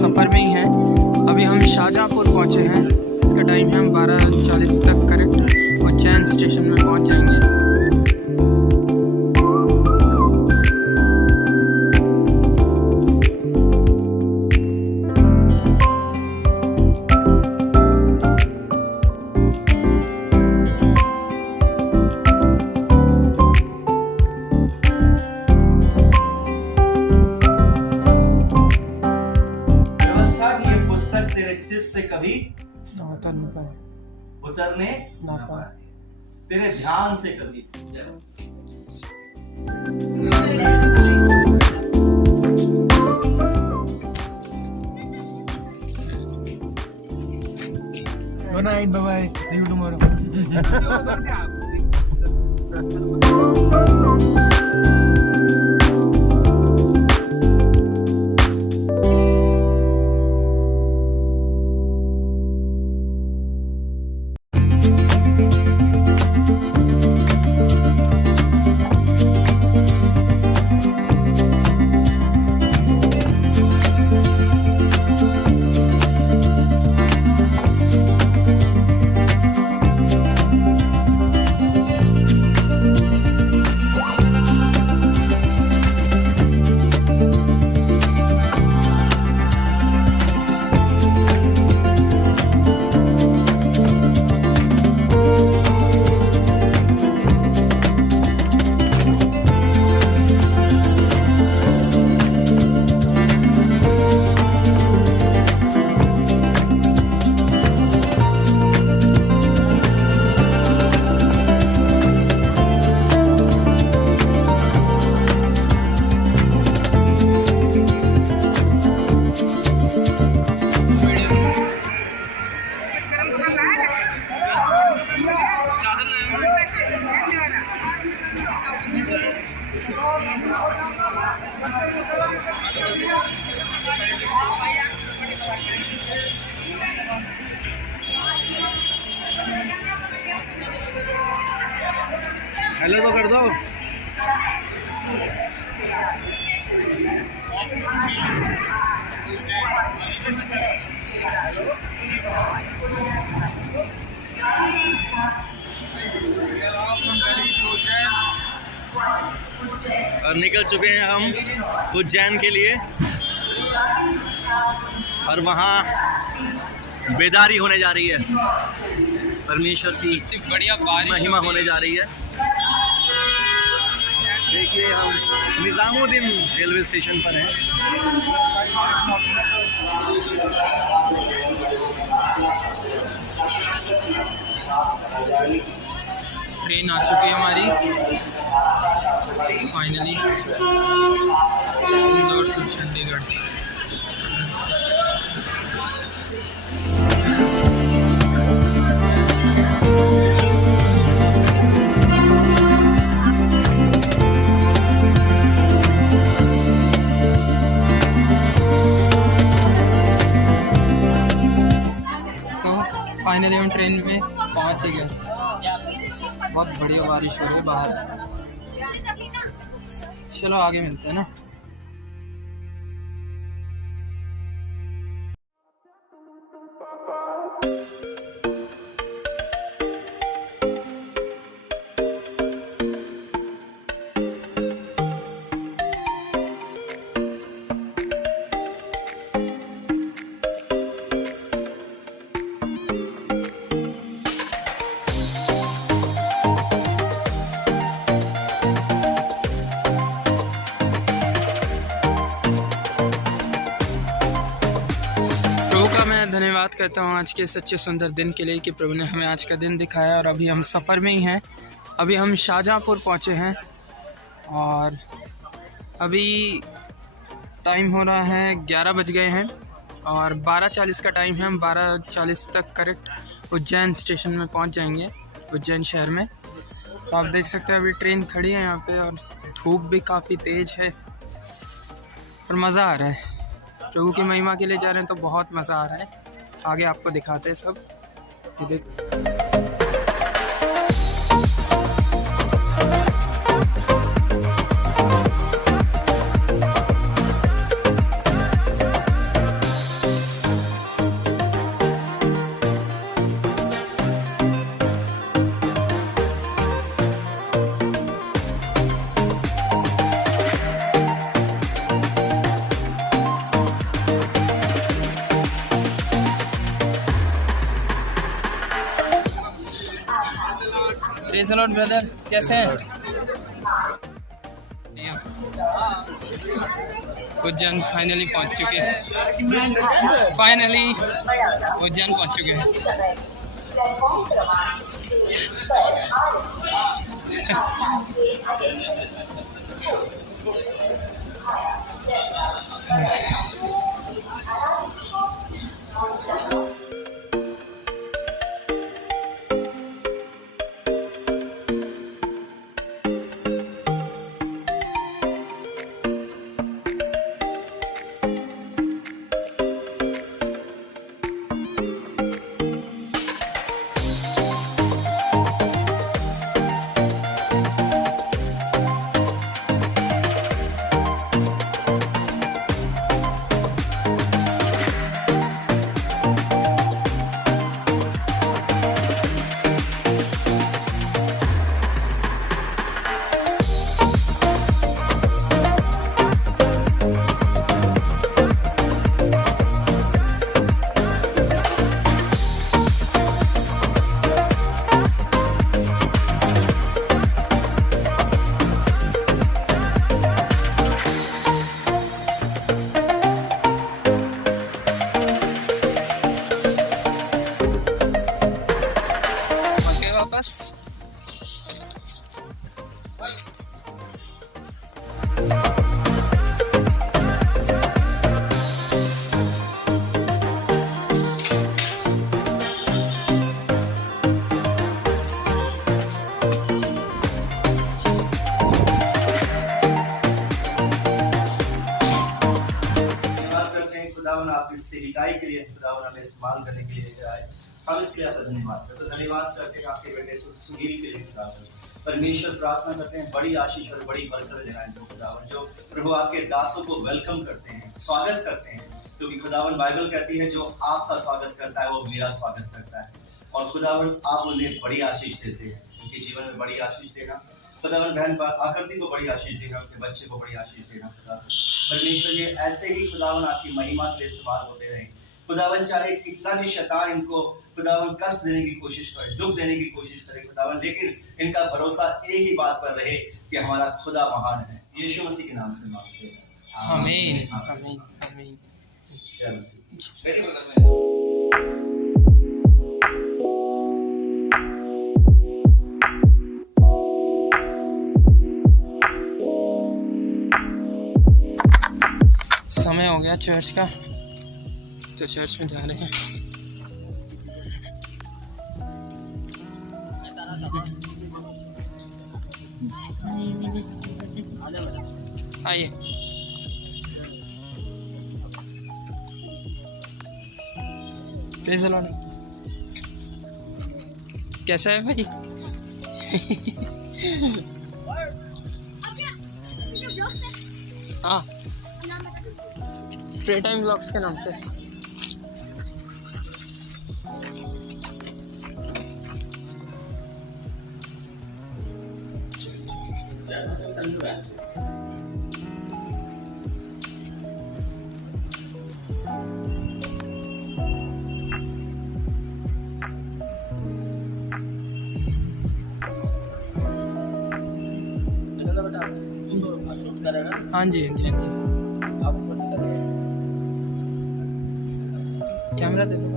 सफ़र में ही हैं। अभी हम शाहजहाँपुर पहुँचे हैं। इसका टाइम है हम 12:40 तक करेक्ट उज्जैन स्टेशन में पहुँच जाएंगे। से कभी उतरने ना पाए, तेरे ध्यान से कभी। Good night, bye bye. See you tomorrow. Hello तो कर दो। और निकल चुके हैं हम उज्जैन के लिए और वहाँ बेदारी होने जा रही है, परमेश्वर की बढ़िया बारिश महिमा होने जा रही है। देखिए हम निज़ामुद्दीन रेलवे स्टेशन पर हैं। ट्रेन आ चुकी है हमारी finally Indore to Chandigarh. Finally हम ट्रेन में पहुंच ही गए। बहुत बढ़िया बारिश हो रही है बाहर। चलो आगे मिलते हैं ना। धन्यवाद करता हूँ आज के सच्चे सुंदर दिन के लिए कि प्रभु ने हमें आज का दिन दिखाया। और अभी हम सफ़र में ही हैं। अभी हम शाहजहाँपुर पहुँचे हैं और अभी टाइम हो रहा है 11 बज गए हैं और 12:40 का टाइम है। हम 12:40 तक करेक्ट उज्जैन स्टेशन में पहुँच जाएंगे, उज्जैन शहर में। तो आप देख सकते हैं अभी ट्रेन खड़ी है यहाँ पे और धूप भी काफ़ी तेज़ है और मज़ा आ रहा है। प्रभु की महिमा के लिए जा रहे हैं तो बहुत मज़ा आ रहा है। आगे आपको दिखाते हैं सब। ये देख प्रेज़ द लॉर्ड ब्रदर, कैसे हैं? उज्जैन फाइनली पहुंच चुके हैं। फाइनली उज्जैन पहुंच चुके हैं। आपकी सेविकाई के लिए खुदावन हमें इस्तेमाल करने के लिए लेकर आए, हम इसके लिए आपका धन्यवाद करते हैं। धन्यवाद करते हैं आपके बेटे सुनील के लिए खुदावन। परमेश्वर प्रार्थना करते हैं बड़ी आशीष और बड़ी बरकत देना इनको खुदावन, जो प्रभु आपके दासों को वेलकम करते हैं, स्वागत करते हैं, क्योंकि खुदावन बाइबल कहती है जो आपका स्वागत करता है वो मेरा स्वागत करता है। और खुदावन आप उन्हें बड़ी आशीष देते हैं, उनके जीवन में बड़ी आशीष देना खुदावन, बहन पर आकृति को बड़ी आशीष देना, उनके बच्चे को बड़ी आशीष देना खुदावन। परमेश्वर ये ऐसे ही खुदावन आपकी महिमा के इस्तेमाल होते रहे खुदावन, चाहे कितना भी शैतान इनको खुदावन कष्ट देने की कोशिश करे, दुख देने की कोशिश करे खुदावन, लेकिन इनका भरोसा एक ही बात पर रहे कि हमारा खुदा महान है। यीशु मसीह के नाम से मांगते हैं, आमीन आमीन आमीन। जय मसीह। समय हो गया चर्च का, तो चर्च में जा रहे हैं। आइए। Praise the Lord. कैसा है भाई? हाँ, फ्री टाइम ब्लॉग्स के नाम से। हाँ जी हाँ जी हाँ जी, कैमरा दे दो।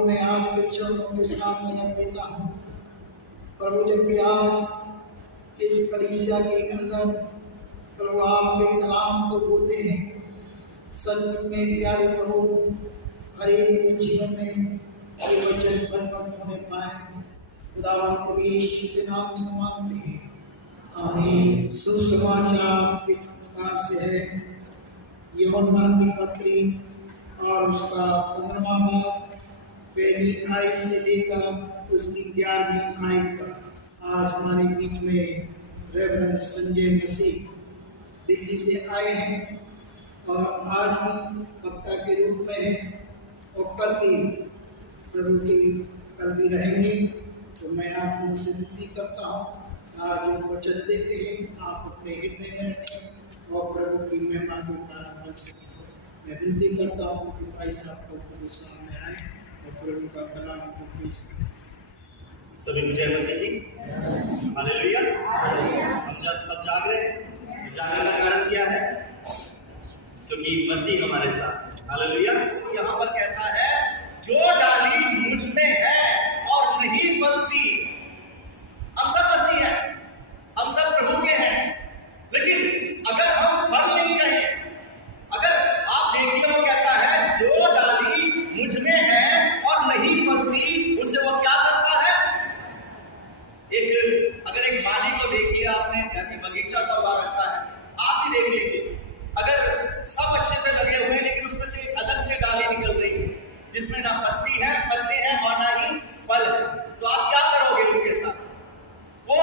प्रभु मैं आपके चरणों के सामने रख देता हूँ। प्रभु जब भी आज इस कलीसिया के अंदर प्रभु आपके कलाम को बोलते हैं, सच में प्यारे प्रभु हर एक के जीवन में ये वचन फलवंत होने पाए। खुदावन प्रभु यीशु के नाम से मांगते हैं, आमीन। सुसमाचार के प्रकार से है यूहन्ना की पत्री और उसका 15वां भाग पहली आयत से लेकर उसकी 11वीं आयत तक। आज हमारे बीच में रेवरेंड संजय मसीह दिल्ली से आए हैं और आज भी वक्ता के रूप में हैं और कल भी रहेंगे। तो मैं आप लोगों से विनती करता हूँ, आज जो वचन देते हैं आप अपने हृदय में रखें और प्रभु की महिमा को कारण बन सकें। मैं विनती करता हूँ कि भाई साहब को प्रभु सामने आए और प्रभु का कलाम को पेश करें। सभी को जय मसीह जी, हालेलुया। हम जब सब जाग रहे हैं, जागने का कारण क्या है? क्योंकि मसीह हमारे साथ, हालेलुया। यहाँ पर कहता है जो डाली मुझ में है और नहीं फलती। हम सब मसीह हैं, हम सब प्रभु के हैं, लेकिन अगर हम फल नहीं रहे, अगर आप देखिए वो कहता है जो डाली मुझ में है और नहीं फलती, उससे वो क्या करता है? अगर एक माली को देखिए, आपने घर में बगीचा सा उगा रखा है, आप भी देख लीजिए, अगर सब अच्छे से लगे हुए हैं लेकिन उसमें से अलग से डाली निकल रही है जिसमें ना पत्ती है, पत्ते हैं और ना ही फल है, तो आप क्या करोगे उसके साथ? वो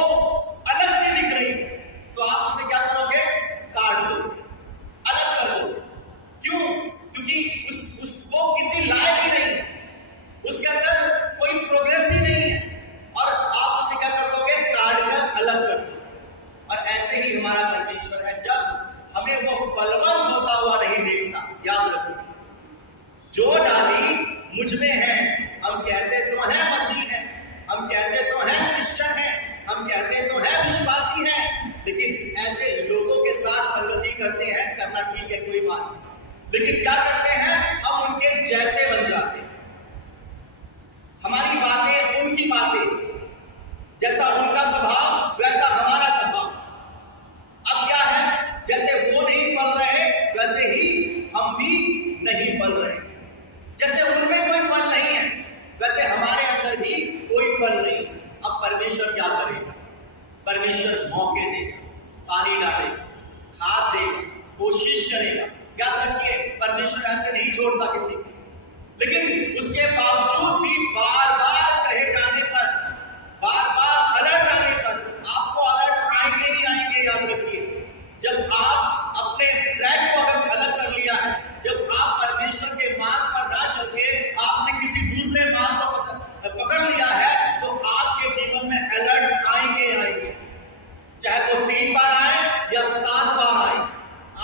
अलग से दिख रही है तो आप उसे क्या करोगे? काट दो, अलग कर दो। क्यों? क्योंकि वो किसी लायक ही नहीं है, उसके अंदर कोई प्रोग्रेस ही नहीं है और आप उसे क्या कर दोगे? काट कर अलग कर दो। और ऐसे ही हमारा परमेश्वर है, जब हमें वो फलवान होता हुआ नहीं देखता, याद रखो जो डाली मुझ में है, हम कहते तो हैं मसीह है, हम कहते तो हैं क्रिश्चियन है, हम कहते तो हैं विश्वासी हैं, लेकिन ऐसे लोगों के साथ संगति करते हैं, करना ठीक है कोई बात नहीं, लेकिन क्या करते हैं? हम उनके जैसे बन जाते हैं। हमारी बातें उनकी बातें, जैसा उनका स्वभाव वैसा हमारा स्वभाव। अब क्या है? जैसे वो नहीं फल रहे वैसे ही हम भी नहीं फल रहे। जैसे उनमें कोई फल नहीं है वैसे हमारे अंदर भी कोई फल नहीं। अब परमेश्वर क्या करेगा? परमेश्वर मौके देगा, पानी डालेगा, खाद देगा, कोशिश करेगा। याद रखिए परमेश्वर ऐसे नहीं छोड़ता किसी को, लेकिन उसके बावजूद भी बार बार कहे जाने पर, बार बार अलर्ट आने पर आपको अलर्ट आएंगे ही आएंगे। याद रखिए जब आप अपने ट्रैक को अगर अलग कर लिया है, जब आप परमेश्वर के मार्ग पर ना चल के आपने किसी दूसरे मार्ग को पकड़ लिया है, तो आपके जीवन में अलर्ट आएंगे आएंगे, चाहे वो 3 बार आए या 7 बार आए,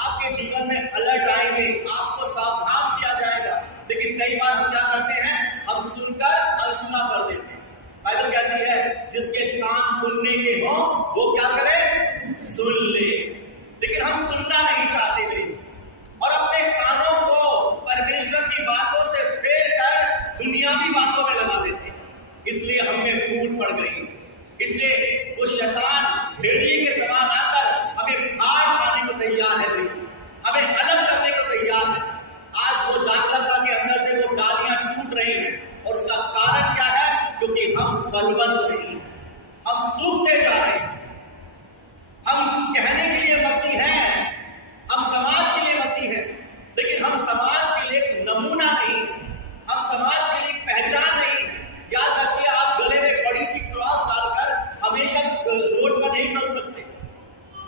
आपके जीवन में अलर्ट आएंगे, आपको सावधान किया जाएगा। लेकिन कई बार हम क्या करते हैं? हम सुनकर अनसुना कर देते हैं। बाइबल कहती है जिसके कान सुनने के हो वो क्या करे? सुन ले। लेकिन हम सुनना नहीं चाहते मेरे, और अपने कानों को परमेश्वर की बातों से फेर कर दुनियावी बातों में लगा देते हैं। इसलिए हमें फूट पड़ गई, इसलिए वो शैतान भेड़िए के समान आकर हमें फाड़ खाने को तैयार है, हमें अलग करने को तैयार है। आज वो दाखलता के अंदर से वो डालियां टूट रही हैं, और उसका कारण क्या है? क्योंकि हम फलवंत नहीं, हम सूखते जा रहे हैं। हम कहने के लिए मसीह हैं, हम समाज के लिए मसीह हैं, लेकिन हम समाज के लिए एक नमूना नहीं, हम समाज के लिए पहचान नहीं है। याद रखिए आप गले में बड़ी सी क्रॉस डालकर हमेशा रोड पर नहीं चल सकते,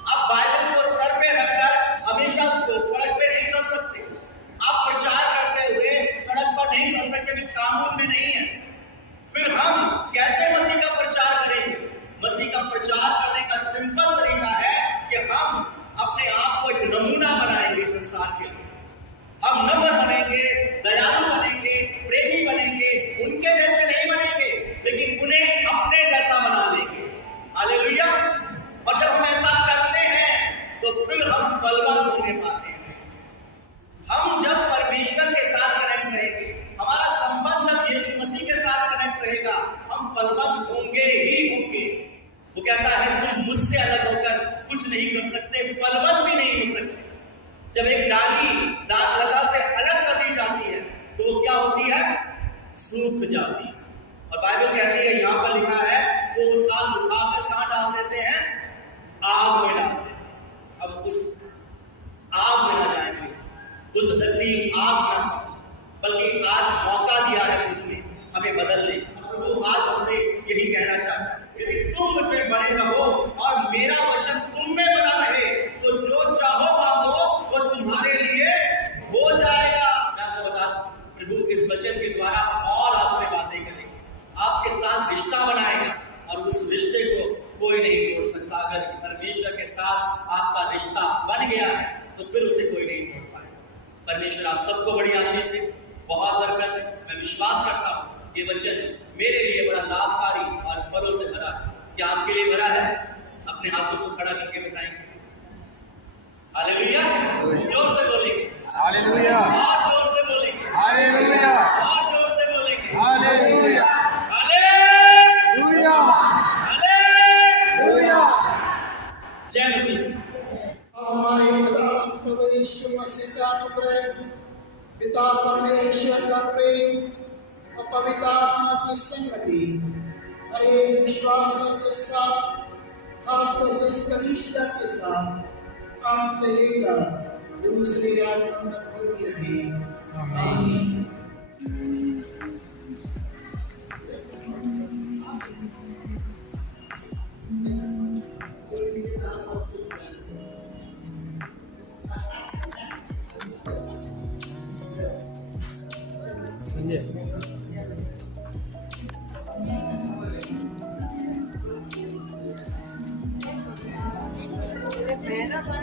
आप बाइबल को सर पे रखकर हमेशा सड़क पे नहीं चल सकते, आप प्रचार करते हुए सड़क पर नहीं चल सकते, भी कानून में नहीं है। फिर हम कैसे मसीह का प्रचार करेंगे? मसीह का प्रचार करने का सिंपल तरीका है कि हम फलवंत होंगे ही होंगे। वो कहता है तुम मुझसे अलग होकर कुछ नहीं कर सकते, फलवंत भी नहीं हो सकते। जब एक डाली दाग लता से अलग कर दी जाती है तो वो क्या होती है? सूख जाती है। और बाइबल कहती है, यहां पर लिखा है, वो साग उठाकर कहां डाल देते हैं? आग में डालते हैं। अब उस आग में ना जाएंगे, उस धरती आग ना, बल्कि आज मौका दिया है तुमने हमें बदलने। प्रभु आज हमसे यही कहना चाहता है, यदि तुम मुझ में बने रहो और मेरा वचन तुम में बना रहे तो जो चाहो मांगो वो तुम्हारे लिए हो जाएगा। मैं आपको बता दूं, प्रभु इस वचन के द्वारा और आपसे बातें करेंगे, आपके साथ रिश्ता बनाएगा और उस रिश्ते को कोई नहीं तोड़ सकता। अगर परमेश्वर के साथ आपका रिश्ता बन गया है तो फिर उसे कोई नहीं तोड़ पाएगा। परमेश्वर आप सबको बड़ी आशीष दे, बहुत बरकत। मैं विश्वास करता हूँ ये वचन मेरे लिए बड़ा लाभकारी और फलों से भरा है। क्या आपके लिए भरा है? अपने हाथों को खड़ा करके बताएंगे। हालेलुया! जोर से बोलेंगे हालेलुया, और जोर से बोलेंगे हालेलुया, और जोर से बोलेंगे हालेलुया, हालेलुया, हालेलुया। जय मसीह। अब हमारे पिता प्रभु यीशु मसीह का अनुग्रह, पिता परमेश्वर का प्रेम और पवित्र आत्मा की संगति हर एक विश्वासियों के साथ, खासतौर से इस कलीसिया के साथ, हम से लेकर दूसरे आत्मा तक होती रहे। आमीन। मेरे पास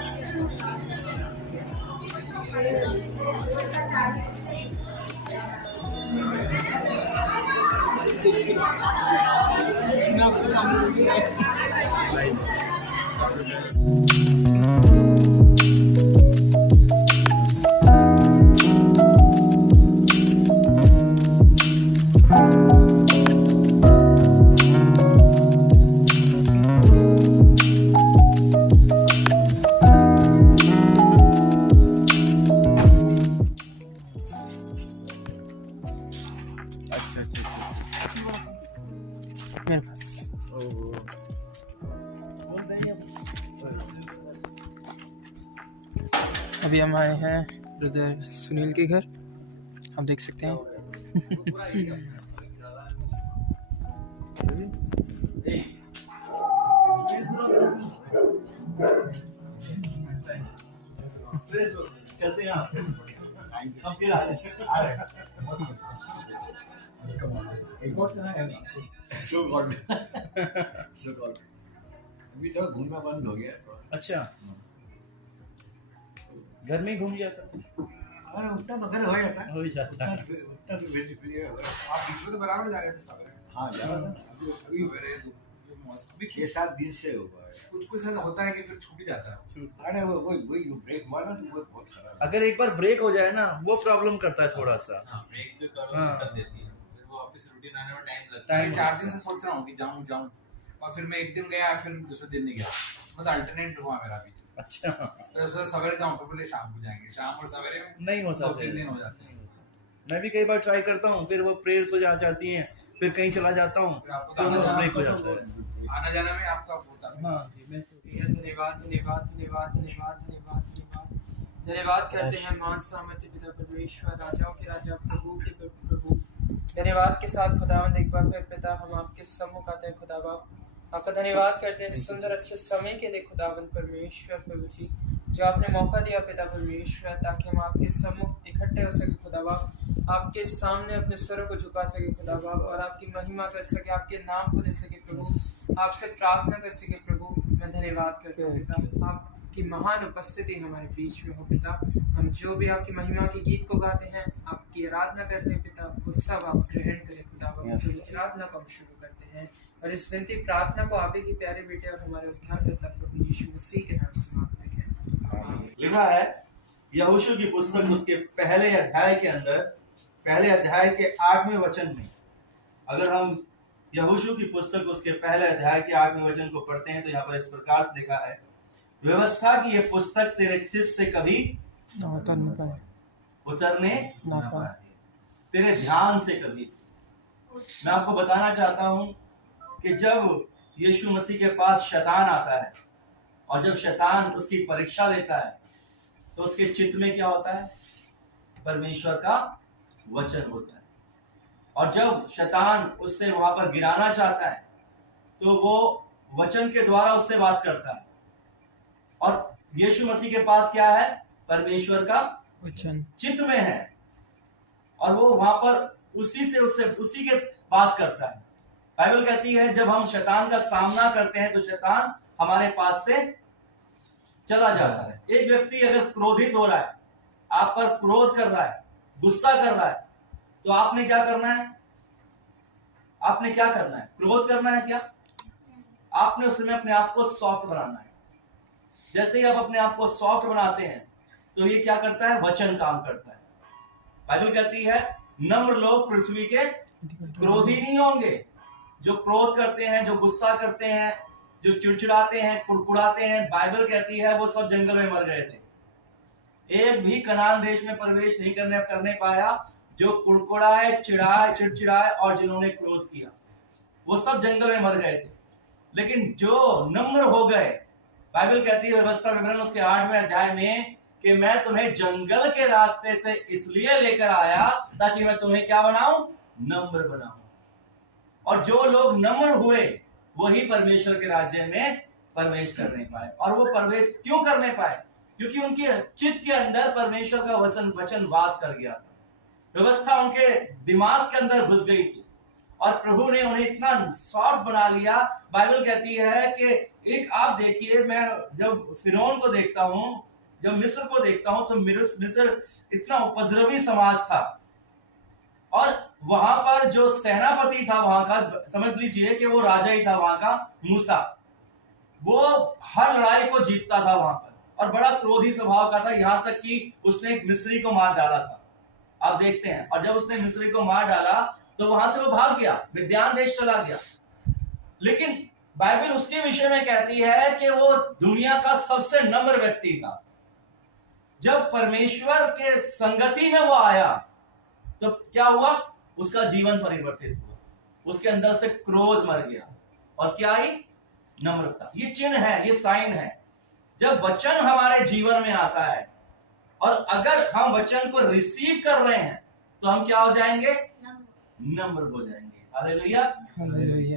अभी हम आए हैं ब्रदर सुनील के घर, आप देख सकते हैं। कैसे हैं आप? हम फिर आ रहे हैं। Show God, show God. अभी तो घूमना बंद हो गया। अच्छा, घर में घूम गया था। अरे उतना तो घर हो जाता है, हो ही जाता है। उतना तो मेरी प्रिय। आप बीच में तो बराबर जा रहे थे सब। हाँ जा रहा था। अभी मेरे अभी 6-7 दिन से हुआ है। कुछ ऐसा होता है कि फिर छूट जाता है। अरे वही ब्रेक हुआ ना तो वो बहुत खराब। अगर एक बार ब्रेक हो जाए ना, वो प्रॉब्लम करता है थोड़ा सा। हाँ, ब्रेक भी करो, हाँ। दिक्कत देती है। फिर वो वापस रूटीन आने में टाइम लगता है। टाइम 4 दिन से सोच रहा हूँ कि जाऊँ और फिर मैं एक दिन गया, फिर दूसरे दिन नहीं गया। मतलब अल्टरनेट हुआ मेरा बीच। अच्छा, फिर सुबह सवेरे जाऊँ, फिर बोले शाम को जाएंगे। शाम और सवेरे में नहीं होता 2-3 दिन हो जाते हैं। मैं भी कई बार ट्राई करता हूँ, फिर वो प्रेयर्स हो जाती हैं, फिर कहीं चला जाता हूँ, फिर आपको तो आना वो जाना ब्रेक हो जाता है। आना जाना में आपका होता है। हाँ जी, मैं धन्यवाद धन्यवाद धन्यवाद धन्यवाद धन्यवाद धन्यवाद धन्यवाद करते हैं महान सामर्थ्य पिता परमेश्वर, राजाओं के राजा, प्रभु के प्रभु। धन्यवाद के साथ खुदावंद एक बार फिर पिता हम आपके सम्मुख आते हैं। खुदा बाप आपका धन्यवाद करते हैं सुंदर अच्छे समय के लिए खुदावंद परमेश्वर प्रभु जी, जो आपने मौका दिया पिता परमेश्वर, ताकि हम आपके सम्मुख इकट्ठे हो सके खुदा बाप, आपके सामने अपने सरों को झुका सके खुदा बाप, और आपकी महिमा कर सके, आपके नाम को ले सके प्रभु, आपसे प्रार्थना कर सके प्रभु। मैं धन्यवाद करता हूँ पिता, आपकी महान उपस्थिति हमारे बीच में हो पिता। हम जो भी आपकी महिमा के गीत को गाते हैं, आपकी आराधना करते हैं पिता, वो सब आप ग्रहण करें खुदा बाप। तो इस आराधना को हम शुरू करते हैं और इस विनती प्रार्थना को आप ही के प्यारे बेटे और हमारे उद्धारकर्ता प्रभु यीशु मसीह के नाम से मांगते हैं। लिखा है यहोशू की पुस्तक उसके पहले अध्याय के अंदर, पहले अध्याय के 8वें वचन में, अगर हम यहोशू की पुस्तक उसके पहले अध्याय के 8वें वचन को पढ़ते हैं तो यहाँ पर इस प्रकार से लिखा है, व्यवस्था की यह पुस्तक तेरे चित्त से कभी उतरने ना पाए, तेरे ध्यान से कभी। मैं आपको बताना चाहता हूं कि जब यीशु मसीह के पास शैतान आता है और जब शैतान उसकी परीक्षा लेता है तो उसके चित्त में क्या होता है? परमेश्वर का वचन होता है। और जब शैतान उससे वहां पर गिराना चाहता है तो वो वचन के द्वारा उससे बात करता है। और यीशु मसीह के पास क्या है? परमेश्वर का वचन चित्त में है और वो वहां पर उसी के बात करता है। बाइबल कहती है जब हम शैतान का सामना करते हैं तो शैतान हमारे पास से चला जाता है। एक व्यक्ति अगर क्रोधित हो रहा है, आप पर क्रोध कर रहा है, गुस्सा कर रहा है, तो आपने क्या करना है? आपने क्या करना है? क्रोध करना है क्या? आपने उस समय अपने आप को सॉफ्ट बनाना है। जैसे ही आप अपने आप को सॉफ्ट बनाते हैं तो ये क्या करता है? वचन काम करता है। बाइबल कहती है नम्र लोग पृथ्वी के क्रोधी नहीं होंगे। जो क्रोध करते हैं, जो गुस्सा करते हैं, जो चिड़चिड़ाते हैं, कुड़कुड़ाते हैं, बाइबल कहती है वो सब जंगल में मर गए थे। एक भी कनान देश में प्रवेश नहीं करने पाया जो कुड़कुड़ाए, चिड़चिड़ाए और जिन्होंने क्रोध किया, वो सब जंगल में मर गए थे। लेकिन जो नम्र हो गए, बाइबल कहती है व्यवस्था विवरण उसके 8वें अध्याय में कि मैं तुम्हें जंगल के रास्ते से इसलिए लेकर आया ताकि मैं तुम्हें क्या बनाऊं? नम्र बनाऊं। और जो लोग नम्र हुए वही परमेश्वर के राज्य में प्रवेश कर नहीं पाए। और वो प्रवेश क्यों कर नहीं पाए? क्योंकि उनके चित्त के अंदर परमेश्वर का वचन वास कर गया था। व्यवस्था उनके दिमाग के अंदर घुस गई थी और प्रभु ने उन्हें इतना सॉफ्ट बना लिया। बाइबल कहती है कि एक आप देखिए, मैं जब फिरौन को देखता हूं, जब मिस्र को देखता हूं तो मिस्र इतना उपद्रवी समाज था और वहां पर जो सेनापति था वहां का, समझ लीजिए कि वो राजा ही था वहां का, मूसा। वो हर लड़ाई को जीतता था वहां पर और बड़ा क्रोधी स्वभाव का था, यहां तक कि उसने एक मिस्री को मार डाला था। आप देखते हैं। और जब उसने मिस्री को मार डाला तो वहां से वो भाग गया, मिद्यान देश चला गया। लेकिन बाइबल उसके विषय में कहती है कि वो दुनिया का सबसे नम्र व्यक्ति था। जब परमेश्वर के संगति में वो आया तो क्या हुआ? उसका जीवन परिवर्तित हुआ, उसके अंदर से क्रोध मर गया और क्या आई? नम्रता। ये चिन्ह है, ये साइन है। जब वचन हमारे जीवन में आता है और अगर हम वचन को रिसीव कर रहे हैं तो हम क्या हो जाएंगे? नम्र हो जाएंगे। Hallelujah,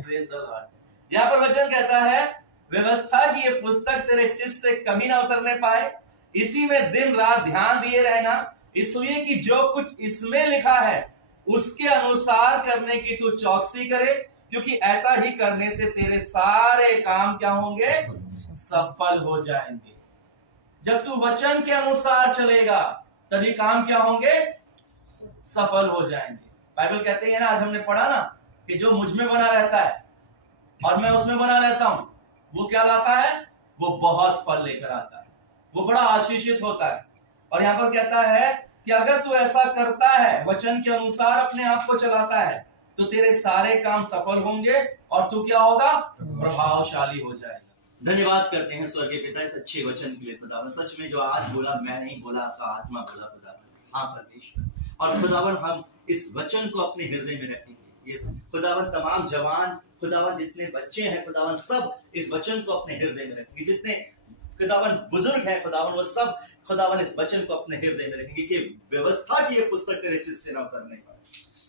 praise the Lord. यहाँ पर वचन कहता है व्यवस्था की ये पुस्तक तेरे चित्त से कभी ना उतरने पाए, इसी में दिन रात ध्यान दिए रहना, इसलिए कि जो कुछ इसमें लिखा है उसके अनुसार करने की तू चौकसी करे, क्योंकि ऐसा ही करने से तेरे सारे काम क्या होंगे? सफल हो जाएंगे। जब तू वचन के अनुसार चलेगा तभी काम क्या होंगे? सफल हो जाएंगे। बाइबल कहते हैं ना, आज हमने पढ़ा ना कि जो मुझ में बना रहता है और मैं उसमें बना रहता हूं वो क्या लाता है? वो बहुत फल लेकर आता है, वो बड़ा आशीषित होता है। और यहां पर कहता है कि अगर तू ऐसा करता है, वचन के अनुसार अपने आप को चलाता है, तो तेरे सारे काम सफल होंगे और तू क्या होगा? प्रभावशाली हो जाएगा। धन्यवाद करते हैं स्वर्गीय पिता इस अच्छे वचन के लिए। खुदावन सच में जो आज बोला, मैं नहीं बोला, आपका आत्मा बोला खुदावन। हाँ परमेश्वर, और खुदावन हम इस वचन को अपने हृदय में रखेंगे। ये खुदावन तमाम जवान, खुदावन जितने बच्चे हैं खुदावन, सब इस वचन को अपने हृदय में रखेंगे। जितने खुदावन बुजुर्ग हैं खुदावन, वो सब खुदावन इस वचन को अपने हृदय में रखेंगे कि व्यवस्था की ये पुस्तक तेरे चित्त से न उतरने पाए,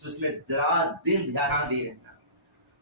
जिसमें रात दिन ध्यान दे रहना।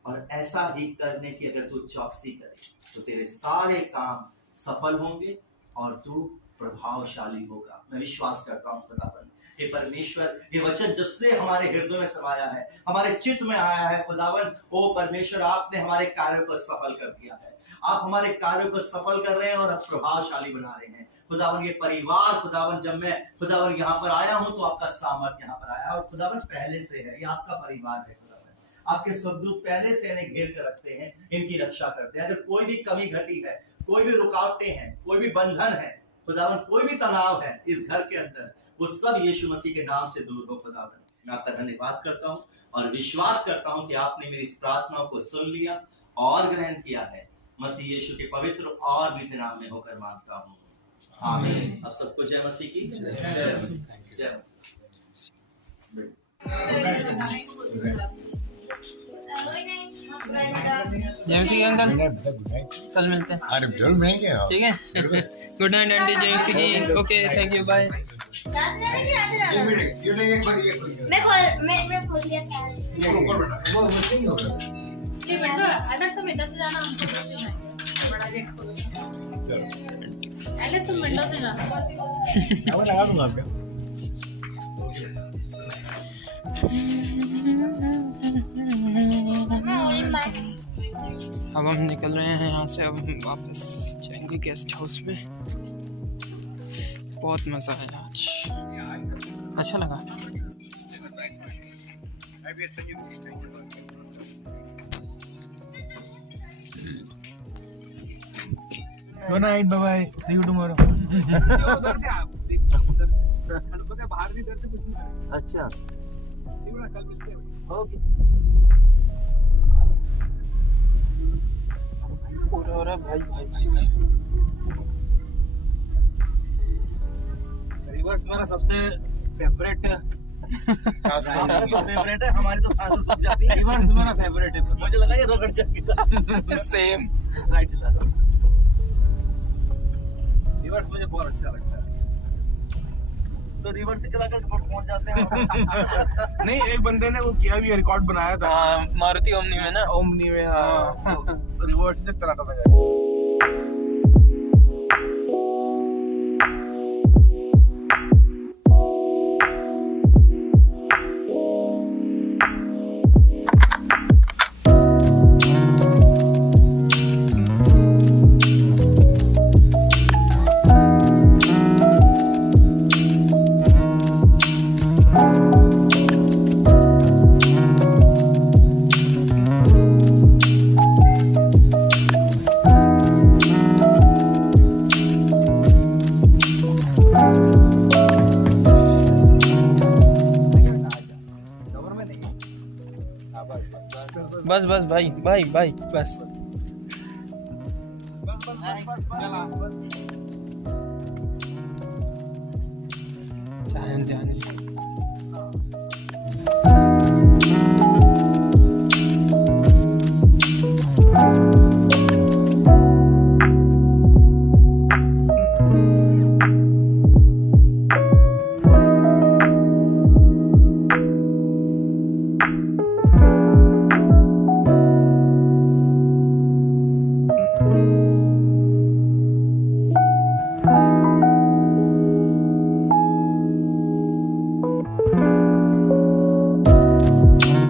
और ऐसा ही करने की अगर तू चौकसी करे तो तेरे सारे काम सफल होंगे और तू प्रभावशाली होगा। मैं विश्वास करता हूँ खुदावन, हे परमेश्वर, ये वचन जब से हमारे हृदय में समाया है, हमारे चित्त में आया है खुदावन, ओ परमेश्वर, आपने हमारे कार्यों को सफल कर दिया है। आप हमारे कार्यों को सफल कर रहे हैं और प्रभावशाली बना रहे हैं खुदावन। ये परिवार खुदावन, जब मैं खुदावन यहाँ पर आया हूँ तो आपका सामर्थ्य यहाँ पर आया और खुदावन पहले से है, ये आपका परिवार है खुदावन। आपके स्वर्गदूत पहले से इन्हें घेर कर रखते हैं, इनकी रक्षा करते हैं। अगर कोई भी कमी घटी है, कोई भी रुकावटें हैं, कोई भी बंधन है खुदावन, कोई भी तनाव है इस घर के अंदर, वो सब यीशु मसीह के नाम से दूर हो खुदावन। मैं आपका धन्यवाद करता हूँ और विश्वास करता हूं कि आपने मेरी इस प्रार्थना को सुन लिया और ग्रहण किया है। मसीह यीशु के पवित्र और मीठे नाम में होकर मांगता हूं, आमीन। अब सबको जय मसीह की जय मसीह। जय जेमसी अंकल कल मिलते हैं। अरे जरूर मिलेंगे आप। ठीक है। गुड नाइट आंटी जेमसी ji. Okay thank you bye. मैं खोल दिया वो नहीं होगा। ये विंडो अलग तुम इधर से जाना, हमको इधर से जाना है। बड़ा गेट खोलो। अलग तुम विंडो से जाना। मैं लगा दूंगा आपको। अब हम निकल रहे हैं यहाँ से। अब हम वापस जाएंगे गेस्ट हाउस में। बहुत मज़ा आया आज, अच्छा लगा। Good night, bye bye, see you tomorrow. बाहर भी इधर से कुछ नहीं। अच्छा कल मिलते हैं। ओके। भाई भाई भाई भाई रिवर्स मेरा सबसे फेवरेट आपका तो फेवरेट है, हमारी तो सांसें सूख जाती है। रिवर्स मेरा फेवरेट है, मुझे लगा ये रगड़ जाएगा। सेम राइट चला। रिवर्स मुझे बहुत अच्छा लगता है, तो रिवर्स से चला कर पहुंच जाते हैं। नहीं, एक बंदे ने वो किया भी, रिकॉर्ड बनाया था। हाँ, मारुति ओमनी में ना। ओमनी में, हाँ। रिवर्स से चलाता था गाड़ी। बस बस भाई भाई भाई बस। ध्यान ध्यान।